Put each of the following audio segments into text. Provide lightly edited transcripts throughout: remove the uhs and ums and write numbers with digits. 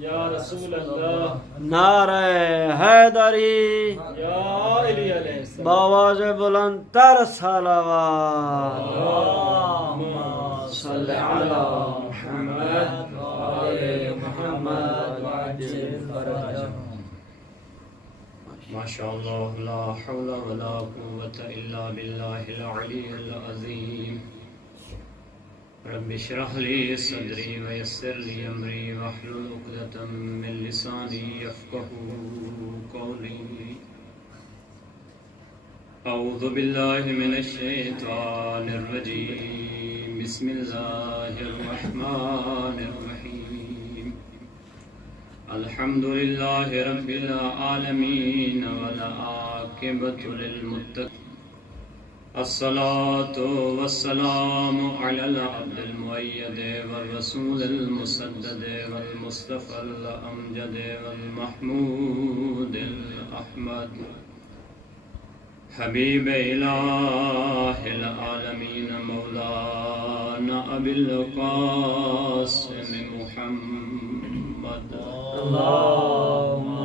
یا رسول اللہ، نعرہ حیدری یا علی علیہ السلام، بآواز بلند تر صلوات اللہم صلی علی محمد وآل محمد وعجل فرجهم. ما شاء الله لا حول ولا قوة إلا بالله العلي العظيم. رب اشرح لي صدري ويسر لي أمري واحلل عقدة من لساني يفقهوا قولي. أعوذ بالله من الشيطان الرجيم. بسم الله الرحمن الرحيم. الحمد لله رب العالمين والعاقبة للمتقين. الصلاة والسلام على العبد المؤيد والرسول المسدد والمصطفى الأمجد والمحمود الأحمد حبيب إله العالمين مولانا أبي القاسم محمد. اللهم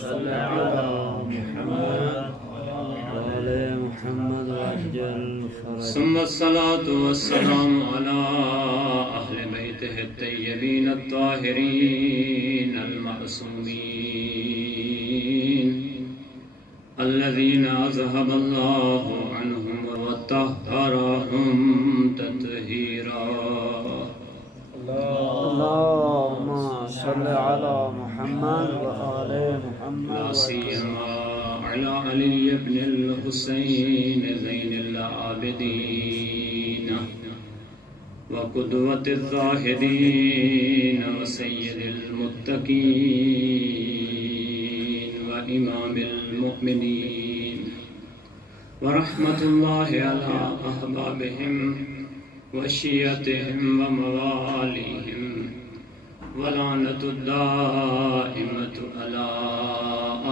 صل على محمد وآل محمد وعجل فرجهم. ثم الصلاة والسلام على أهل بيته الطيبين الطاهرين المعصومين الذين أذهب الله عنهم وطهرهم تطهيرا. اللهم صل على محمد وآل محمد لا سيما على علي بن الحسين زين العابدين وقدوة الزاهدين وسيد المتقين وإمام المؤمنين ورحمة الله على أحبابهم وشيعتهم ومواليهم ولعنة الدائمة على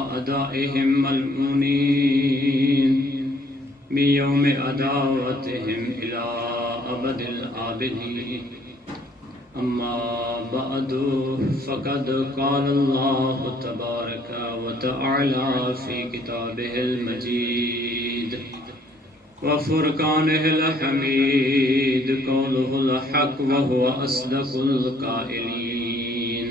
أعدائهم ملعونين من يوم عداوتهم إلى أبد الآبدين. أما بعد فقد قال الله تبارك وتعالى في كتابه المجيد وفرقانه الحميد قوله الحق وهو أصدق القائلين.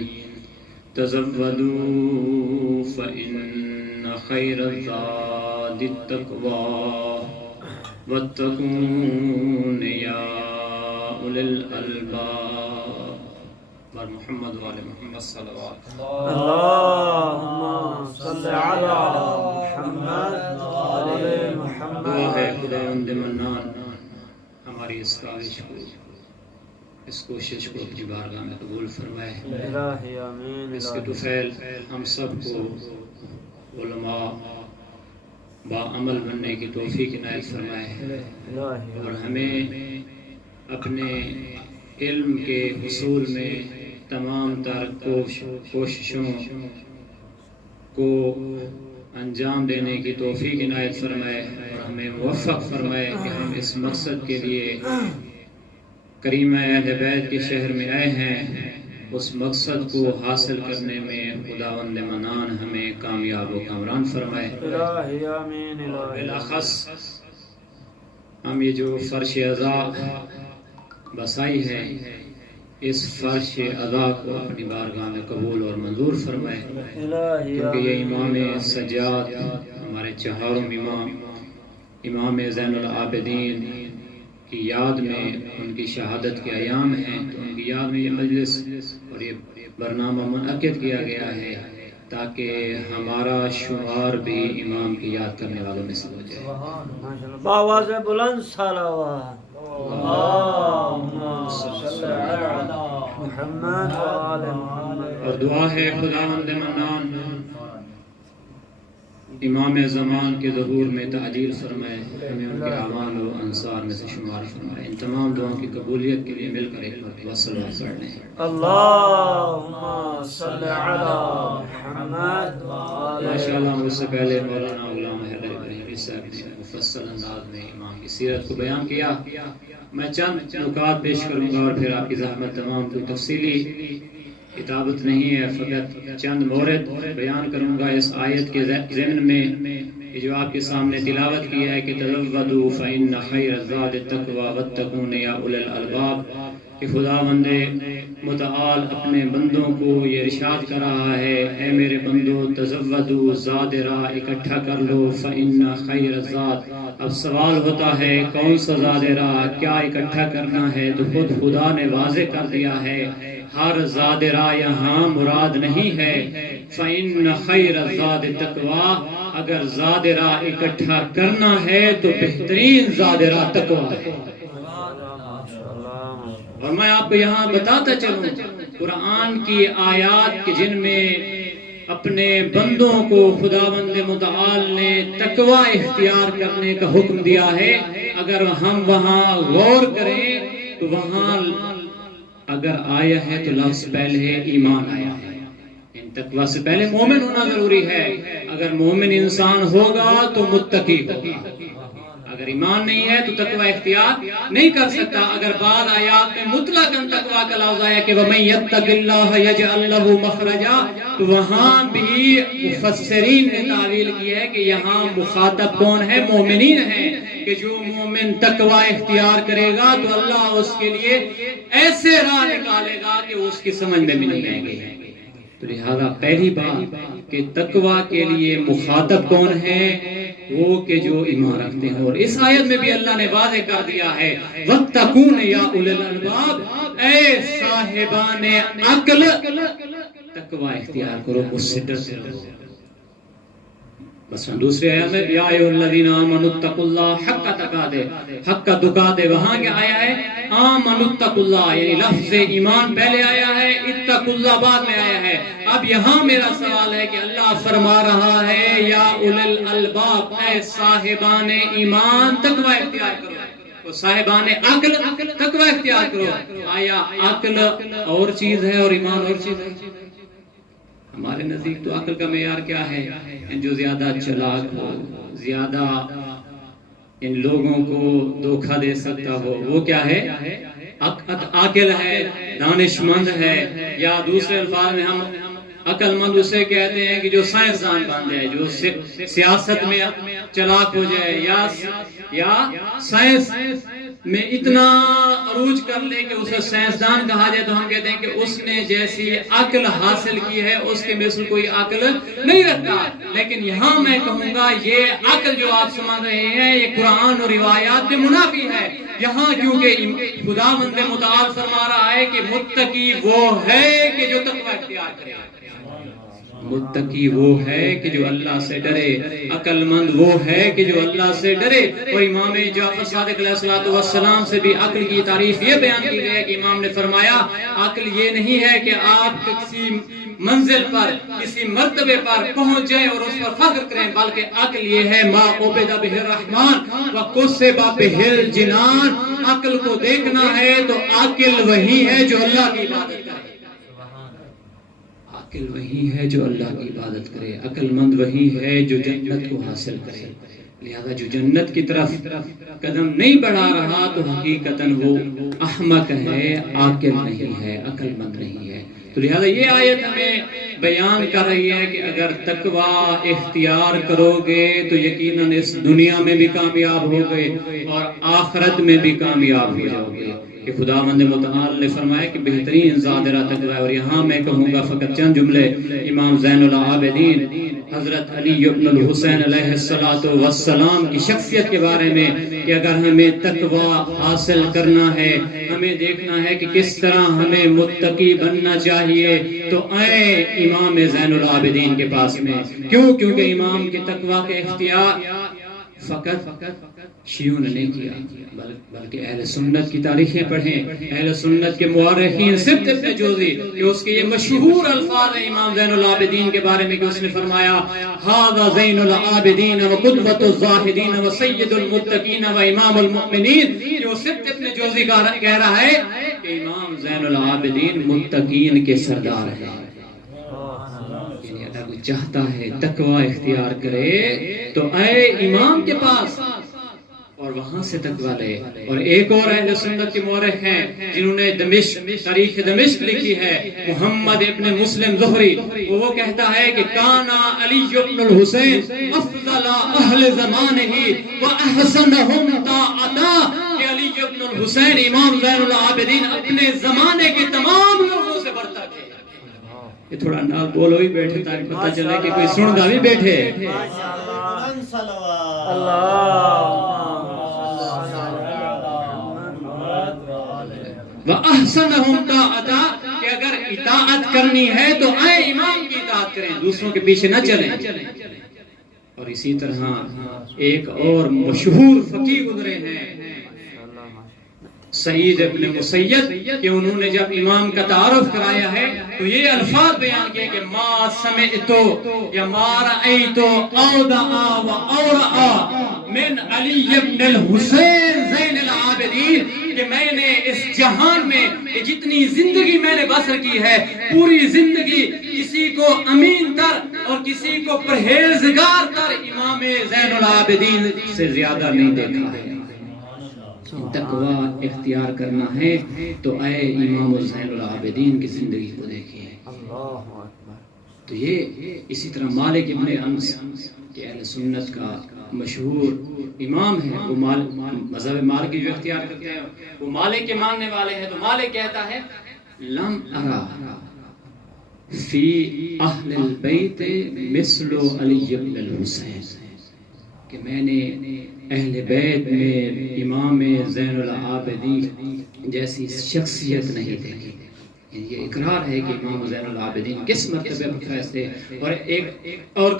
تزودوا فإن خير الزاد التقوى واتقون يا أولي الألباب. محمد وآل محمد صلوات. اللهم صل على محمد وآل محمد. دعا ہے خداوند منان ہماری اس کاوش کو، اس کوشش کو اپنی بارگاہ میں قبول فرمائے. الہی آمین. اس کے طفیل ہم سب کو علماء با عمل بننے کی توفیق عنایت فرمائے الہی اور ہمیں اپنے علم کے حصول میں تمام تر کوششوں کو انجام دینے کی توفیق عنایت فرمائے اور ہمیں موفق فرمائے کہ ہم اس مقصد کے لیے کریمہ اہل بیت کے شہر میں آئے ہیں. اس مقصد کو حاصل کرنے میں خداوند منان ہمیں کامیاب و کامران فرمائے. الہی آمین. بالاخص ہم یہ جو فرش اعضاء بسائی ہے اس فرش اعضاء کو اپنی بارگاہ میں قبول اور منظور فرمائے کیونکہ یہ امام سجاد ہمارے چہاروں امام زین العابدین کی یاد میں ان کی شہادت کے ایام ہیں. تو ان کی یاد میں یہ مجلس اور یہ برنامہ منعقد کیا گیا ہے تاکہ ہمارا شمار بھی امام کی یاد کرنے والوں میں سے ہو جائے. بآواز بلند صلوات. اللهم صل على محمد وآل محمد. اور دعا ہے خداوند منان امام زمان کے ظہور میں تعجیل فرمائے، ہمیں ان کے اعوان و انصار میں سے شمار فرمائے. ان تمام دعاؤں کی قبولیت کے لیے مل کر ایک مرتبہ صلوات پڑھ لیں. اللهم صل على محمد وآل ماشاءاللہ مجھ سے پہلے مولانا غلام حیدر ابراہیمی صاحب نے مفصل انداز میں امام کی سیرت کو بیان کیا. میں چند نکات پیش کروں گا اور پھر آپ کی زحمت تمام کو تفصیلی کتابت نہیں ہے، فقط چند مورد بیان کروں گا اس آیت کے ضمن میں جو آپ کے سامنے تلاوت کی ہے کہ تزودوا فإن خیر الزاد التقوی واتقون یا اولی الالباب، کہ خداوند متعال اپنے بندوں کو یہ ارشاد کر رہا ہے، اے میرے بندو تزودوا، زاد راہ اکٹھا کر لو، فإن خیر الزاد۔ اب سوال ہوتا ہے کون سا زاد راہ، کیا اکٹھا کرنا ہے؟ تو خود خدا نے واضح کر دیا ہے ہر زاد راہ یہاں مراد نہیں ہے۔ فإن خیر الزاد التقوی، اگر زاد راہ اکٹھا کرنا ہے تو بہترین زاد راہ تقوی ہے۔ اور میں آپ کو یہاں بتاتا چلوں قرآن کی آیات کے جن میں اپنے بندوں کو خداوند متعال نے تقوی اختیار کرنے کا حکم دیا ہے، اگر ہم وہاں غور کریں تو وہاں اگر آیا ہے تو لفظ پہلے ہے ایمان آیا ہے، ان تقوی سے پہلے مومن ہونا ضروری ہے۔ اگر مومن انسان ہوگا تو متقی ہوگا، اگر ایمان نہیں ہے تو تقوی اختیار نہیں کر سکتا۔ اگر بعض آیات میں مطلقاً تقوی کا لفظ آیا کہ وَمَن يَتَّقِ اللَّهَ يَجْعَل لَّهُ مَخْرَجًا، تو وہاں بھی مفسرین نے تعویل کی ہے کہ یہاں مخاطب کون ہے؟ مومنین ہیں، کہ جو مومن تقوی اختیار کرے گا تو اللہ اس کے لیے ایسے راہ نکالے گا کہ اس کی سمجھ میں بھی نہیں آئیں گے۔ تو لہذا پہلی بات کہ تقوی کے لیے مخاطب کون ہے؟ وہ کہ جو ایمان رکھتے ہیں۔ اور اس آیت میں بھی اللہ نے واضح کر دیا ہے وَاتَّقُونَ يَا أُولِي الْأَلْبَابِ، اے صاحبان عقل تقوی اختیار کرو، مجھ سے ڈرتے رہو۔ بس دوسرے آیت میں یا ایھا الذین آمنوا اتقوا اللہ حق تقاته، حق تقاته وہاں کیا آیا ہے؟ آمنوا اتقوا اللہ، یعنی لفظ ایمان پہلے آیا ہے، اتقوا اللہ بعد میں آیا ہے۔ اب یہاں میرا سوال ہے کہ اللہ فرما رہا ہے یا اولی الالباب، اے صاحبان ایمان تقوی اختیار کرو، تو صاحبان عقل تقوی اختیار کرو۔ آیا عقل اور چیز ہے اور ایمان اور چیز ہے؟ ہمارے نزدیک تو عقل کا معیار کیا ہے؟ جو زیادہ چلاک ہو، زیادہ ان لوگوں کو دھوکہ دے سکتا ہو، وہ کیا ہے؟ عاقل ہے، دانش مند ہے، یا دوسرے الفاظ میں ہم عقل مند اسے کہتے ہیں کہ جو سائنسدان بن جائے، جو سیاست میں چلاک ہو جائے، یا سائنس میں اتنا عروج کر لے کہ اسے سائنسدان کہا جائے، تو ہم کہتے ہیں کہ اس نے جیسی عقل حاصل کی ہے اس کے مثل کوئی عقل نہیں رکھتا۔ لیکن یہاں میں کہوں گا یہ عقل جو آپ سمجھ رہے ہیں یہ قرآن اور روایات کے منافی ہے۔ یہاں کیونکہ خداوند متعال فرما رہا ہے کہ متقی وہ ہے کہ جو تقوی اختیار کرے، متقی وہ ہے کہ جو اللہ سے ڈرے، عقل مند وہ ہے کہ جو اللہ سے ڈرے۔ اور امام جعفر صادق علیہ السلام سے بھی عقل کی تعریف یہ بیان کی گئی ہے کہ امام نے فرمایا عقل یہ نہیں ہے کہ آپ کسی منزل پر، کسی مرتبے پر پہنچ جائیں اور اس پر فخر کریں، بلکہ عقل یہ ہے ما عبد بہ الرحمن وقصب بہ الجنان، عقل کو دیکھنا ہے تو عقل وہی ہے جو اللہ کی عبادت کرے، عقل وہی ہے جو اللہ کی عبادت کرے، عقل مند وہی ہے جو جنت کو حاصل کرے۔ لہذا جو جنت کی طرف قدم نہیں بڑھا رہا تو حقیقتاً وہ احمق ہے، عاقل نہیں ہے، عقل مند نہیں ہے۔ تو لہذا یہ آیت ہمیں بیان کر رہی ہے کہ اگر تقوی اختیار کرو گے تو یقیناً اس دنیا میں بھی کامیاب ہو گئے اور آخرت میں بھی کامیاب ہو جاؤ گے۔ کہ خداوند متعال نے فرمایا کہ بہترین زاد راہ تقوی ہے۔ اور یہاں میں کہوں گا فقط چند جملے امام زین العابدین حضرت علی ابن الحسین علیہ السلام کی شخصیت کے بارے میں کہ اگر ہمیں تقوی حاصل کرنا ہے، ہمیں دیکھنا ہے کہ کس طرح ہمیں متقی بننا چاہیے، تو آئے امام زین العابدین کے پاس میں۔ کیونکہ امام کے تقوی کے اختیار فقط شیعوں نے نہیں کیا، بلکہ اہل سنت کی تاریخیں پڑھیں، اہل سنت کے مورخین سبت ابن جوزی کہ اس کے یہ مشہور الفاظ ہیں امام زین العابدین کے بارے میں کہ اس نے فرمایا ھذا زین العابدین وقدوۃ الزاہدین وسید المتقین وامام المؤمنین۔ جو سبت ابن جوزی کہہ رہا ہے کہ امام زین العابدین متقین کے سردار ہیں۔ اگر کوئی چاہتا ہے تقوی اختیار کرے تو اے امام کے پاس، اور وہاں سے تقویٰ لے. اور ایک اور اہل سنت کے مورخ ہیں جنہوں نے تاریخ دمشق لکھی ہے، محمد ابن مسلم زہری. وہ کہتا ہے کہ کانا علی ابن الحسین افضل اہل زمانہ واحسنہم طاعتا، کہ علی ابن الحسین امام زین العابدین اپنے زمانے کے تمام لوگوں سے برتر تھے. یہ تھوڑا نال بولو ہی بیٹھے تاکہ پتہ چلے کہ کوئی سن دا بھی بیٹھے. وَأَحْسَنَهُمْ طَاعَةً، کہ اگر اطاعت کرنی ہے تو آئے امام کی اطاعت کریں، دوسروں کے پیچھے نہ چلیں. اور اسی طرح ایک اور مشہور فقیہ گزرے ہیں سعید ابن مسیب، کہ انہوں نے جب امام کا تعارف کرایا ہے تو یہ الفاظ بیان کیے کہ ما سمعتو یا ما رأیتو اودعا و اورعا من علی ابن الحسین زین العابدین، کہ میں نے اس جہان میں جتنی زندگی میں نے بسر کی ہے، پوری زندگی کسی کو امین تر اور کسی کو پرہیزگار تر امام زین العابدین سے زیادہ نہیں دیکھا ہے. تقوی اختیار کرنا ہے تو اے امام زین العابدین کی زندگی کو دیکھیے. تو یہ اسی طرح مالک ابن انس کہ اہل سنت کا مشہور امام ہے، وہ مذہب مالکی جو اختیار کرتے ہیں وہ مالک کے ماننے والے ہیں. تو مالک کہتا ہے لم ارا فی اہل البیت مثل علی ابن الحسین، کہ میں نے اہل بیت میں امام زین العابدین جیسی شخصیت نہیں دیکھی. یہ اقرار ہے کہ امام زین العابدین کس مرتبے پر فیض تھے. اور ایک اور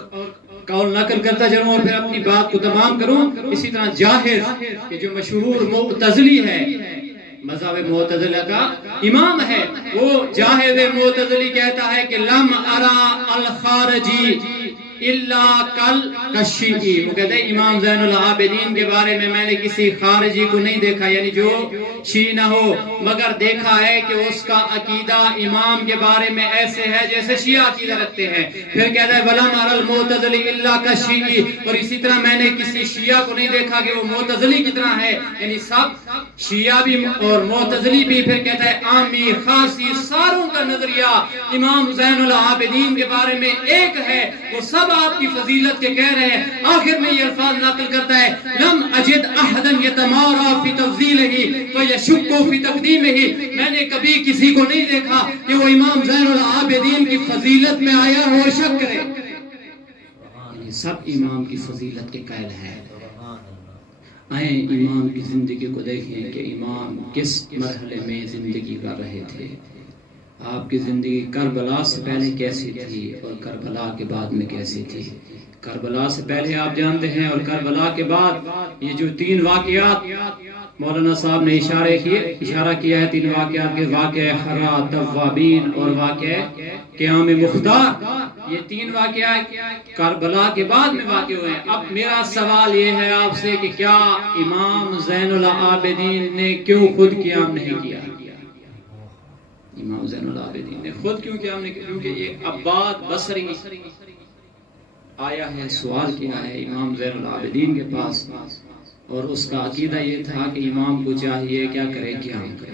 قول نقل کرتا چلوں اور پھر اپنی بات کو تمام کروں. اسی طرح جاہز کہ جو مشہور معتزلی ہے، مذہب معتزلہ کا امام ہے، وہ جاہز معتزلی کہتا ہے کہ لم ارا الخارجی الا کل کشیعی، وہ کہتے ہیں امام زین العابدین کے بارے میں نے کسی خارجی کو نہیں دیکھا، یعنی جو شیعہ نہ ہو، مگر دیکھا ہے کہ اس کا عقیدہ امام کے بارے میں ایسے ہے جیسے شیعہ عقیدہ رکھتے ہیں. پھر کہتا ہے ولم ارى المعتزلی الا کشیعی، اور اسی طرح میں نے کسی شیعہ کو نہیں دیکھا کہ وہ معتزلی کی طرح ہے، یعنی سب شیعہ بھی اور معتزلی بھی. پھر کہتا ہے عامی خاصی ساروں کا نظریہ امام زین العابدین کے بارے میں ایک ہے، وہ سب آپ کی فضیلت کے کہہ رہے ہیں. آخر میں یہ الفاظ نقل کرتا ہے لم اجد احدا یتمارا فی تفضیلہ و یشک فی تقدیمہ، میں نے کبھی کسی کو نہیں دیکھا کہ وہ امام زین العابدین کی فضیلت میں آیا ہو اور شک کرے. سب امام کی فضیلت کے قائل ہیں. آئیں امام کی زندگی کو دیکھیں کہ امام کس مرحلے میں زندگی کر رہے تھے. آپ کی زندگی کربلا سے پہلے کیسی تھی اور کربلا کے بعد میں کیسی تھی. کربلا سے پہلے آپ جانتے ہیں اور کربلا کے بعد یہ جو 3 واقعات مولانا صاحب نے اشارہ کیا ہے، 3 واقعات کے واقعہ حرا توابین اور واقعہ قیام مختار، یہ 3 واقعات کربلا کے بعد میں واقع ہوئے ہیں. اب میرا سوال یہ ہے آپ سے کہ کیا امام زین العابدین نے کیوں خود قیام نہیں کیا؟ امام زین العابدین نے خود کیوں قیام نہیں کیا؟ کیونکہ ایک عباد بصری آیا ہے، سوال کیا ہے امام زین العابدین کے پاس، اور اس کا عقیدہ یہ تھا کہ امام کو چاہیے کیا کرے، قیام کرے،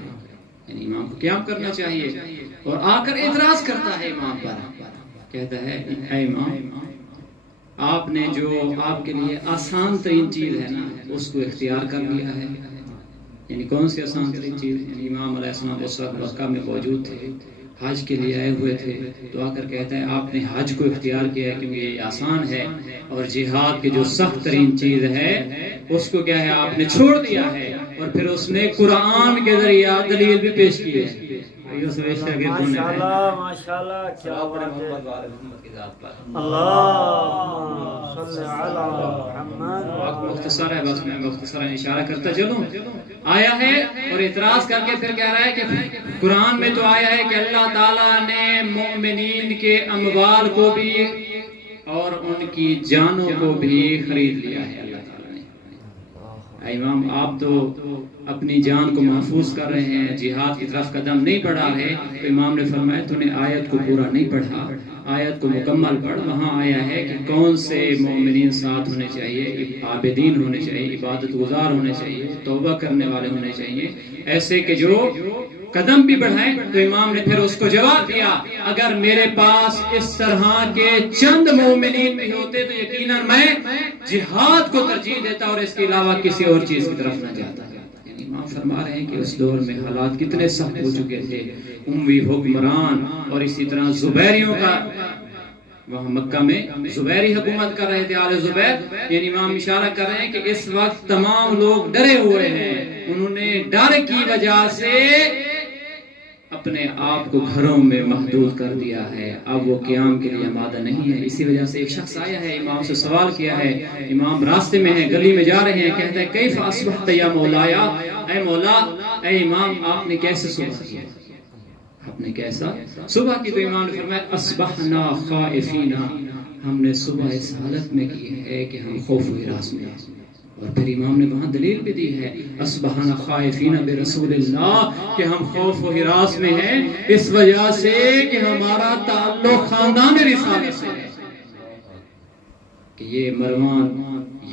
یعنی امام کو قیام کرنا چاہیے. اور آ کر اعتراض کرتا ہے امام پر، کہتا ہے اے امام، آپ نے جو آپ کے لیے آسان ترین چیز ہے نا اس کو اختیار کر لیا ہے. یعنی کون سی آسان ترین چیز؟ یعنی امام علیہ السلام اس وقت مکہ میں موجود تھے، حج کے لیے آئے ہوئے تھے، تو آ کر کہتا ہے آپ نے حج کو اختیار کیا ہے کیونکہ یہ آسان ہے، اور جہاد کی جو سخت ترین چیز ہے اس کو کیا ہے آپ نے چھوڑ دیا ہے. اور پھر اس نے قرآن کے ذریعہ دلیل بھی پیش کی ہے. ماشاءاللہ ماشاءاللہ، کیا بات ہے. اللہم صلی علی محمد. وقت مختصر ہے، بس میں مختصراً اشارہ کرتا چلوں. آیا ہے اور اعتراض کر کے پھر کہہ رہا ہے کہ قرآن میں تو آیا ہے کہ اللہ تعالیٰ نے مومنین کے اموال کو بھی اور ان کی جانوں کو بھی خرید لیا ہے. اللہ تعالیٰ نے امام آپ تو اپنی جان کو محفوظ کر رہے ہیں، جہاد کی طرف قدم نہیں بڑھا رہے، تو امام نے فرمایا تو نے آیت کو پورا نہیں پڑھا، آیت کو مکمل پڑھ۔ وہاں آیا ہے کہ کون سے مومنین ساتھ ہونے چاہیے، عابدین ہونے چاہیے، عبادت گزار ہونے چاہیے، توبہ کرنے والے ہونے چاہیے، ایسے کہ جو قدم بھی بڑھائیں۔ تو امام نے پھر اس کو جواب دیا، اگر میرے پاس اس طرح کے چند مومنین بھی ہوتے تو یقیناً میں جہاد کو ترجیح دیتا اور اس کے علاوہ کسی اور چیز کی طرف نہ جاتا۔ یعنی امام فرما رہے ہیں کہ اس دور میں حالات کتنے سخت ہو چکے تھے، اموی حکمران اور اسی طرح زبیریوں کا، وہاں مکہ میں زبیری حکومت کر رہے تھے، آل زبیر۔ یعنی امام اشارہ کر رہے ہیں کہ اس وقت تمام لوگ ڈرے ہوئے ہیں، انہوں نے ڈر کی وجہ سے اپنے آپ کو گھروں میں محدود کر دیا ہے، اب وہ قیام کے لیے آمادہ نہیں ہے۔ اسی وجہ سے ایک شخص آیا ہے، امام سے سوال کیا ہے، امام راستے میں ہیں، گلی میں جا رہے ہیں، کہتا ہے کیف اصبحت یا مولایا، اے مولا، اے امام آپ نے کیسے صبح کیا، آپ نے کیسا صبح کی؟ تو امام نے فرمایا اصبحنا خائفین، ہم نے صبح اس حالت میں کی ہے کہ ہم خوف و ہراس میں ہیں۔ اور پھر امام نے وہاں دلیل بھی دی ہے، اصبحنا خائفین برسول اللہ، کہ ہم خوف و ہراس میں ہیں اس وجہ سے کہ ہمارا تعلق خاندان رسالت سے ہے، کہ یہ مروان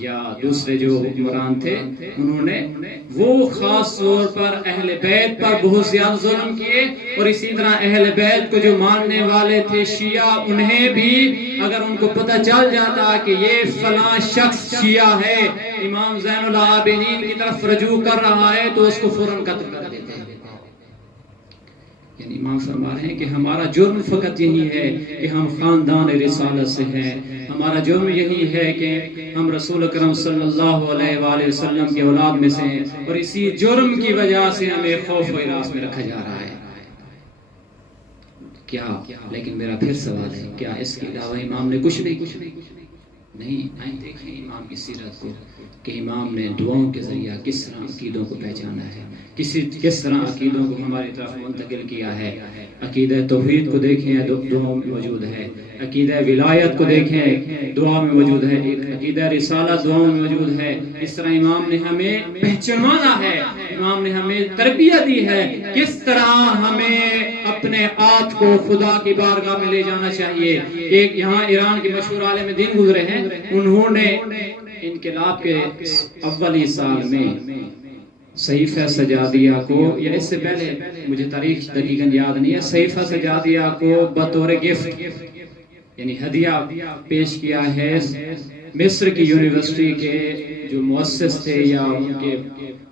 یا دوسرے جو حکمران تھے انہوں نے وہ خاص طور پر اہل بیت پر بہت زیادہ ظلم کیے، اور اسی طرح اہل بیت کو جو ماننے والے تھے شیعہ، انہیں بھی اگر ان کو پتہ چل جاتا کہ یہ فلاں شخص شیعہ ہے، امام زین العابدین کی طرف رجوع کر رہا ہے، تو اس کو فوراً قتل کر دیتے ہیں۔ یعنی امام فرما رہے ہیں کہ ہمارا جرم فقط یہی ہے کہ ہم خاندان رسالت سے ہیں، ہمارا جرم یہی ہے کہ ہم رسول اکرم صلی اللہ علیہ وآلہ وسلم کے اولاد میں سے ہیں، اور اسی جرم کی وجہ سے ہمیں خوف و ہراس میں رکھا جا رہا ہے۔ کیا لیکن میرا پھر سوال ہے، کیا اس کے علاوہ امام نے کچھ نہیں آئیں دیکھیں امام کی سیرت کو، کہ امام نے دعاؤں کے ذریعہ کس طرح عقیدوں کو پہچانا ہے، کس طرح عقیدوں کو ہماری طرف منتقل کیا ہے۔ عقیدہ توحید کو دیکھیں، دعاؤں میں موجود ہے، عقیدہ ولایت کو دیکھیں، دعا میں موجود ہے، عقیدہ رسالت دعاؤں میں موجود ہے۔ اس طرح امام نے ہمیں پہچانا ہے، امام نے ہمیں تربیت دی ہے کس طرح ہمیں اپنے آپ کو خدا کی بارگاہ میں لے جانا چاہیے۔ ایک یہاں ایران کے مشہور عالم دین گزرے ہیں، انہوں نے انقلاب کے اولی سال میں صحیفہ سجادیہ کو، یا اس سے پہلے مجھے تاریخ دقیقاً یاد نہیں ہے، صحیفہ سجادیہ کو بطور گفٹ یعنی ہدیہ پیش کیا ہے مصر کی یونیورسٹی کے جو مؤسس تھے یا ان کے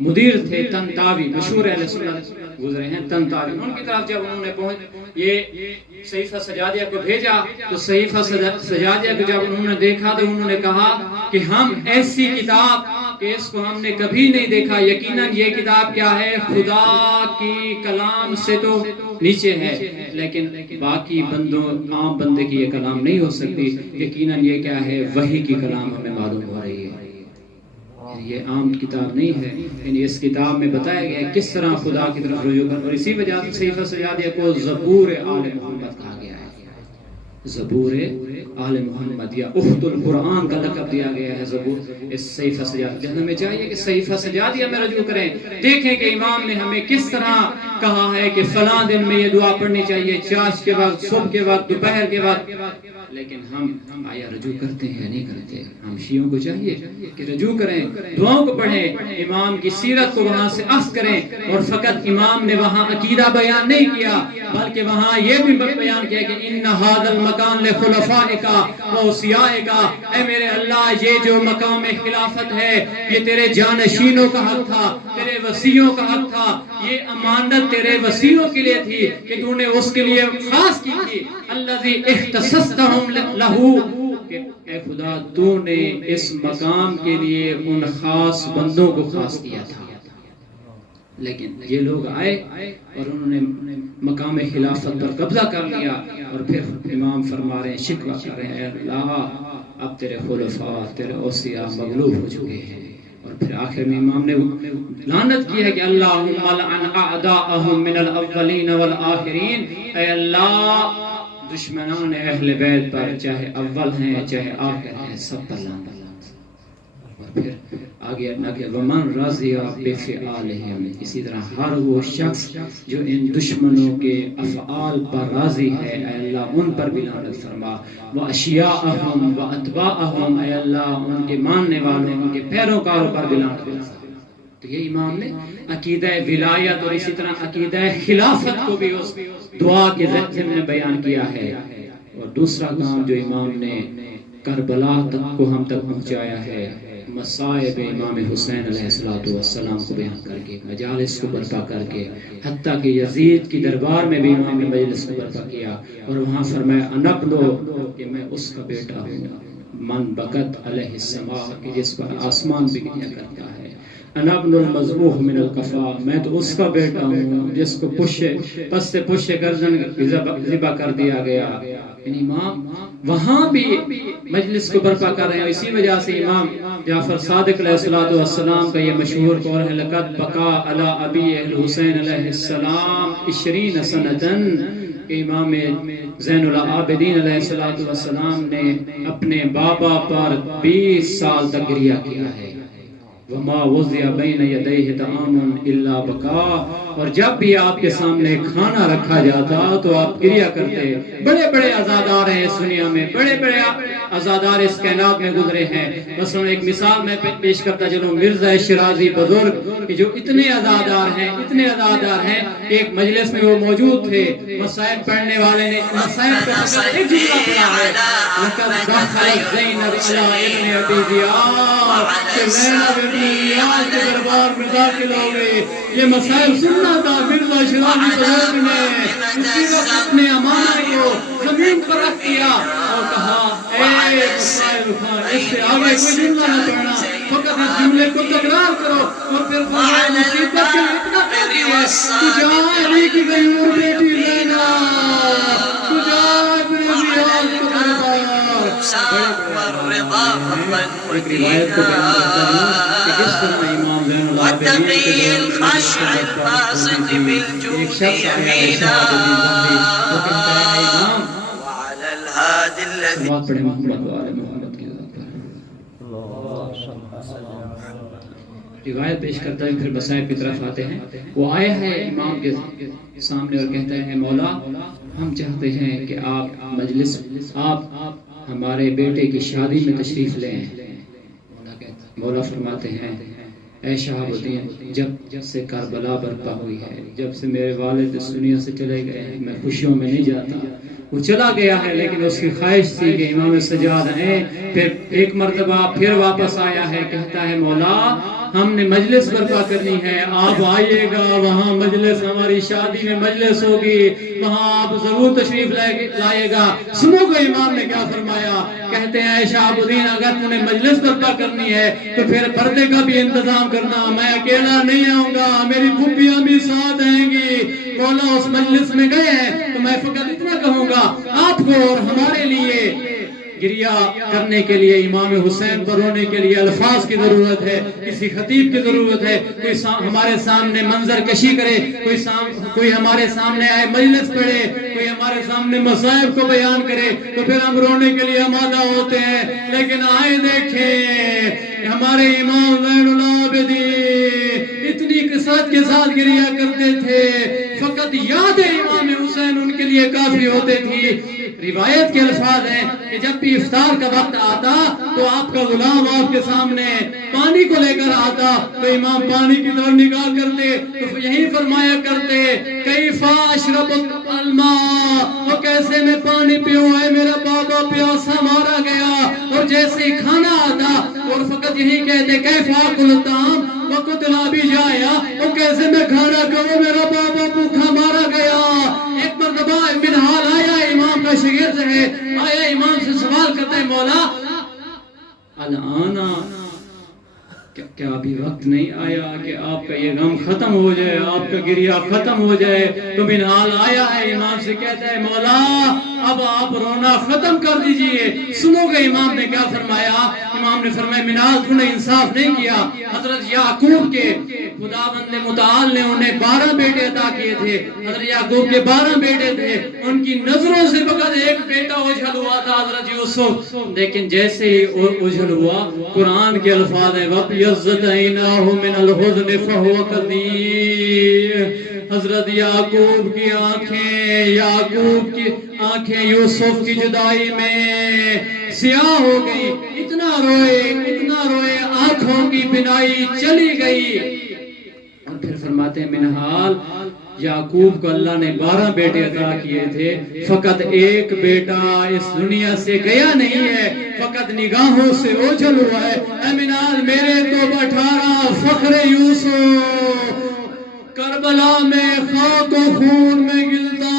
مدیر تھے طنطاوی، مشہور اہل سنت گزرے ہیں طنطاوی، ان کی طرف جب انہوں نے یہ صحیفہ سجادیہ کو بھیجا، تو صحیفہ سجادیہ کو جب انہوں نے دیکھا تو انہوں نے کہا کہ ہم ایسی کتاب کہ اس کو ہم نے کبھی نہیں دیکھا، یقیناً یہ کتاب کیا ہے، خدا کی کلام سے تو نیچے ہے، لیکن باقی بندوں، عام بندے کی یہ کلام نہیں ہو سکتی، یقیناً یہ کیا ہے، وحی کی کلام ہمیں معلوم ہو رہی ہے، یہ عام کتاب نہیں ہے۔ یعنی اس کتاب میں بتایا گیا ہے کس طرح خدا کی طرف رجوع کر، اور اسی وجہ سے صحیفہ سجادیہ کو زبور آل محمد کہا گیا ہے، زبور آل محمد یا اخت القرآن کا لقب دیا گیا ہے زبور اس صحیفہ سجادیہ۔ ہمیں چاہیے کہ صحیفہ سجادیہ میں رجوع کریں، دیکھیں کہ امام نے ہمیں کس طرح کہا ہے کہ فلاں دن میں یہ دعا پڑھنی چاہیے، چاش کے وقت، صبح کے وقت، دوپہر کے وقت، لیکن ہم آیا رجوع کرتے ہیں یا نہیں کرتے؟ ہم شیعوں کو چاہیے کہ رجوع کریں، دعاؤں کو پڑھیں، امام کی سیرت کو وہاں سے اخذ کریں، اور فقط امام نے وہاں عقیدہ بیان نہیں کیا بلکہ وہاں یہ بھی بیان کیا کہ ان ھذا المکان لخلفائک و اوصیائک، اے میرے اللہ یہ جو مقام خلافت ہے یہ تیرے جانشینوں کا حق تھا، تیرے وصیوں کا حق تھا، یہ امانت تیرے وصیوں کے لیے تھی کہ تو نے اس کے لیے خاص کی تھی، الذی اختصصتہم لہو، کہ اے خدا تو نے اس مقام کے لیے ان خاص بندوں کو خاص کیا تھا۔ لیکن یہ لوگ آئے اور انہوں نے مقام خلافت پر قبضہ کر لیا، اور پھر امام فرما رہے ہیں، شکوہ کر رہے ہیں، اے اللہ اب تیرے خلفاء، تیرے اوصیاء مغلوب ہو چکے ہیں، اور پھر آخر میں امام نے لعنت کی ہے کہ اللہم لعن اعداءہم من الاولین والآخرین، اے اللہ دشمنان اہل بیت پر چاہے اول ہیں چاہے آخر ہیں سب پر لعنت۔ اور پھر آگے ومن رضی بفعالہم، اسی طرح ہر وہ شخص جو ان دشمنوں کے افعال پر راضی ہے اے اللہ ان پر بھی لعنت فرما، واشیاءہم واتباعہم، اے اللہ ان کے ماننے والوں ان کے پیروکاروں پر بھی لعنت فرما۔ تو یہ امام نے عقیدہ ولایت اور اسی طرح عقیدہ خلافت کو بھی اس دعا کے ضمن میں بیان کیا ہے۔ اور دوسرا کام جو امام نے کربلا تک کو ہم تک پہنچایا ہے، مصائب امام حسین علیہ السلام کو بیان کر کے، مجالس کو برپا کر کے، حتیٰ کہ یزید کی دربار میں بھی امام نے مجلس کو برپا کیا اور وہاں فرمایا انبلو کہ میں اس کا بیٹا ہوں، من بکت علیہ السماء کہ جس پر آسمان بھی گریا کرتا ہے، انا ابن المذبوح من القفا میں تو اس کا بیٹا ہوں جس کو پس سے پشے گردن ذبح کر دیا گیا۔ یعنی امام وہاں بھی مجلس کو برپا کر رہے ہیں۔ اسی وجہ سے امام جعفر صادق علیہ السلام کا یہ مشہور قول ہے لقد بقا علی ابی الحسین علیہ السلام 20 سنتن، امام زین العابدین علیہ السلام نے اپنے بابا پر 20 سال تک گریہ کیا ہے۔ وما وضع بین یدیہ طعام الا بکا، اور جب بھی آپ کے سامنے کھانا رکھا جاتا تو آپ گریہ کرتے۔ بڑے بڑے عزادار ہیں اس دنیا میں، بڑے بڑے عزادار اس کائنات میں گزرے ہیں۔ مثلا ایک مثال میں پیش کرتا چلوں، مرزا شرازی بزرگ کہ جو اتنے عزادار ہیں کہ ایک مجلس میں وہ موجود تھے، مسائل پڑھنے والے نے مسائل پر ایک جملہ پڑھا ہے لقد دخلت زینب علی ابن ابی زیاد، کہ زینب ابن زیاد کے دربار میں داخل ہو گئے۔ یہ مسائل سننا تھا مرزا شرازی بزرگ نے اسی وقت اپنے امانہ کو زمین پر رکھ دیا اور کہا اے مسائل خان اس سے آگے کوئی جملہ نہ پڑھنا، فقط اس جملے کو تکرار کرو۔ اور پھر فرمایا مصیبت کے اتنا کرتی ہے تو جہاں علی کی غیور بیٹی زینب، تو جہاں ابن زیاد کو دربار۔ ایک روایت کو بیان کرتا ہوں کہ کس طرح امام زین العابدین کے دور میں ایک شخص آیا شہاب الدین بحری، وہ کہتا ہے امام سلوات پڑھے محمد و آل محمد کی ذات پر۔ روایت پیش کرتا ہے، پھر مصائب کی طرف آتے ہیں۔ وہ آیا ہے امام کے سامنے اور کہتا ہے مولا ہم چاہتے ہیں کہ آپ ہمارے بیٹے کی شادی میں تشریف لیں۔ مولا فرماتے ہیں اے شہاب الدین جب سے کربلا برپا ہوئی ہے، جب سے میرے والد اس دنیا سے چلے گئے ہیں، میں خوشیوں میں نہیں جاتا۔ وہ چلا گیا ہے لیکن اس کی خواہش تھی کہ امام سجاد ہیں، پھر ایک مرتبہ پھر واپس آیا ہے، کہتا ہے مولا ہم نے مجلس برپا کرنی ہے، آپ آئیے گا وہاں مجلس، ہماری شادی میں مجلس ہوگی، وہاں آپ ضرور تشریف لائے گا۔ سنو گے امام نے کیا فرمایا، کہتے ہیں اے شہاب الدین اگر تم نے مجلس برپا کرنی ہے تو پھر پردے کا بھی انتظام کرنا، میں اکیلا نہیں آؤں گا، میری پھوپھیاں بھی ساتھ آئیں گی۔ مولا اس مجلس میں گئے ہیں تو میں فقط اتنا کہوں گا آپ کو اور ہمارے لیے گریہ کرنے کے لیے، امام حسین پر رونے کے لیے الفاظ کی ضرورت ہے، کسی خطیب کی ضرورت ہے، کوئی ہمارے سامنے منظر کشی کرے، کوئی ہمارے سامنے آئے مجلس پڑھے، کوئی ہمارے سامنے مصائب کو بیان کرے تو پھر ہم رونے کے لیے آمادہ ہوتے ہیں۔ لیکن آئے دیکھیں ہمارے امام زین العابدین اتنی کثرت کے ساتھ گریہ کرتے تھے، فقط یاد امام حسین ان کے لیے کافی ہوتے تھی۔ روایت کے الفاظ ہیں کہ جب بھی افطار کا وقت آتا تو آپ کا غلام آپ کے سامنے پانی کو لے کر آتا تو امام پانی کی طرف نگاہ کرتے تو یہی فرمایا کرتے کیفا اشرب الماء، وہ کیسے میں پانی پیوں، ہے میرا بابا پیاسا مارا گیا۔ اور جیسے ہی کھانا آتا اور فقط یہی کہتے کیفا آکل الطعام وقتل ابی جایا، وہ کیسے میں کھانا کھاؤں، میرا بابا بھوکا مارا گیا۔ ایک مرتبہ منہال آیا امام کا شاگرد ہے، آیا امام سے سوال کرتا ہے مولا الآن کیا ابھی وقت نہیں آیا کہ آپ کا یہ غم ختم ہو جائے، آپ کا گریہ ختم ہو جائے؟ تو منہال آیا ہے امام سے کہتا ہے مولا اب آپ رونا ختم کر دیجئے۔ سنو گے امام نے کیا فرمایا، امام نے فرمایا منال تو نے انصاف نہیں کیا. حضرت یعقوب کے خداوند متعال نے انہیں 12 بیٹے عطا کیے تھے. حضرت یعقوب کے 12 بیٹے تھے, ان کی نظروں سے فقط ایک بیٹا اجھل ہوا تھا حضرت یوسف. لیکن جیسے ہی اجھل ہوا, قرآن کے الفاظ ہیں وَبْيَضَّتْ عَيْنَاهُ مِنَ الْحُزْنِ فَهُوَ كَظِيمٌ. حضرت یعقوب کی آنکھیں یوسف کی جدائی میں سیاہ ہو گئی. اتنا روئے آنکھوں کی بینائی چلی گئی. اور پھر فرماتے ہیں منحال یعقوب کو اللہ نے 12 بیٹے عطا کیے تھے, فقط ایک بیٹا اس دنیا سے گیا نہیں ہے, فقط نگاہوں سے اوجھل ہوا ہے. اے منال میرے تو 18 فخر یوسف کربلا میں خاک و خون میں گلتا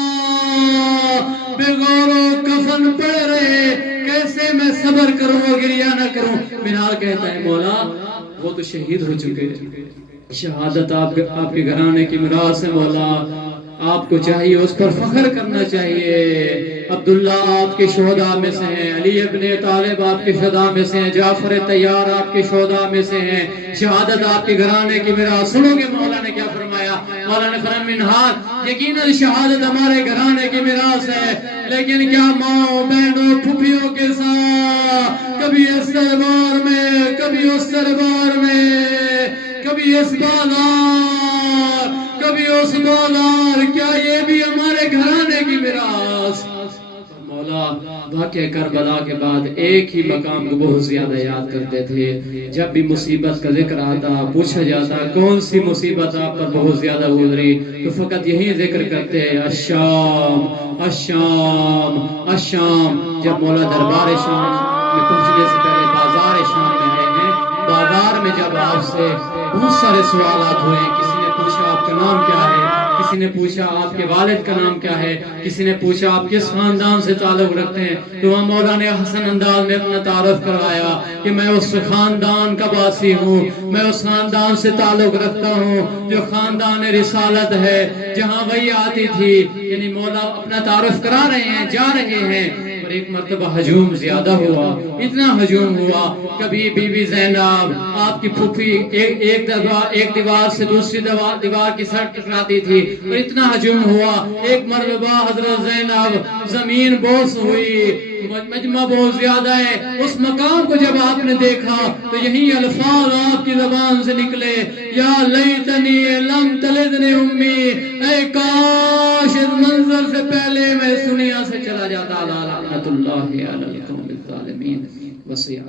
بے غور و کفن پڑ رہے, کیسے میں صبر کروں اور گریہ نہ کروں. منال کہتا ہے مولا وہ تو شہید ہو چکے, شہادت آپ کے گھرانے کی میراث ہے. مولا آپ کو چاہیے اس پر فخر کرنا چاہیے. عبداللہ آپ کے شہداء میں سے ہیں, علی ابن طالب آپ کے شہداء میں سے ہیں, جعفر طیار آپ کے شہداء میں سے ہیں. شہادت آپ کے گھرانے کی میراث. سنو گے مولا نے کیا فرمایا؟ مولا نے فرمایا منہار یقیناً شہادت ہمارے گھرانے کی میراث ہے, لیکن کیا ماں بہنوں پھپھیوں کے ساتھ کبھی اس دربار میں, کبھی اس دربار میں, کبھی اس بازار, کبھی اس بازار, کیا یہ بھی ہمارے گھرانے کی میراث؟ مولا واقعہ کربلا کے بعد ایک ہی مقام کو بہت زیادہ یاد کرتے تھے. جب بھی مصیبت کا ذکر آتا, پوچھا جاتا کون سی مصیبت آپ پر بہت زیادہ گزری, تو فقط یہی ذکر کرتے الشام الشام الشام. جب مولا دربار شام میں پہنچنے سے پہلے بازار شام میں آئے ہیں, بازار میں جب آپ سے بہت سارے سوالات ہوئے, کسی نے پوچھا آپ کا نام کیا ہے, کسی نے پوچھا آپ کے والد کا نام کیا ہے, کسی نے پوچھا آپ کس خاندان سے تعلق رکھتے ہیں, تو وہاں مولا نے حسن انداز میں اپنا تعارف کروایا کہ میں اس خاندان کا باسی ہوں, میں اس خاندان سے تعلق رکھتا ہوں جو خاندان رسالت ہے, جہاں وہی آتی تھی. یعنی مولا اپنا تعارف کرا رہے ہیں, جا رہے ہیں. اور ایک مرتبہ ہجوم زیادہ ہوا, اتنا ہجوم ہوا, کبھی بی بی زینب آپ کی پھوپھی ایک دیوار سے دوسری دیوار کی سر ٹکراتی تھی, اور اتنا ہجوم ہوا. ایک مرتبہ حضرت زینب زمین بوس ہوئی, مجمع بہت زیادہ ہے. اس مقام کو جب آپ نے دیکھا تو یہی الفاظ آپ کی زبان سے نکلے, یا لیتنی لم تلدنی امی, اے کاش اس منظر سے پہلے میں اس دنیا سے چلا جاتا. لعنت اللہ علی القوم الظالمین. وسیع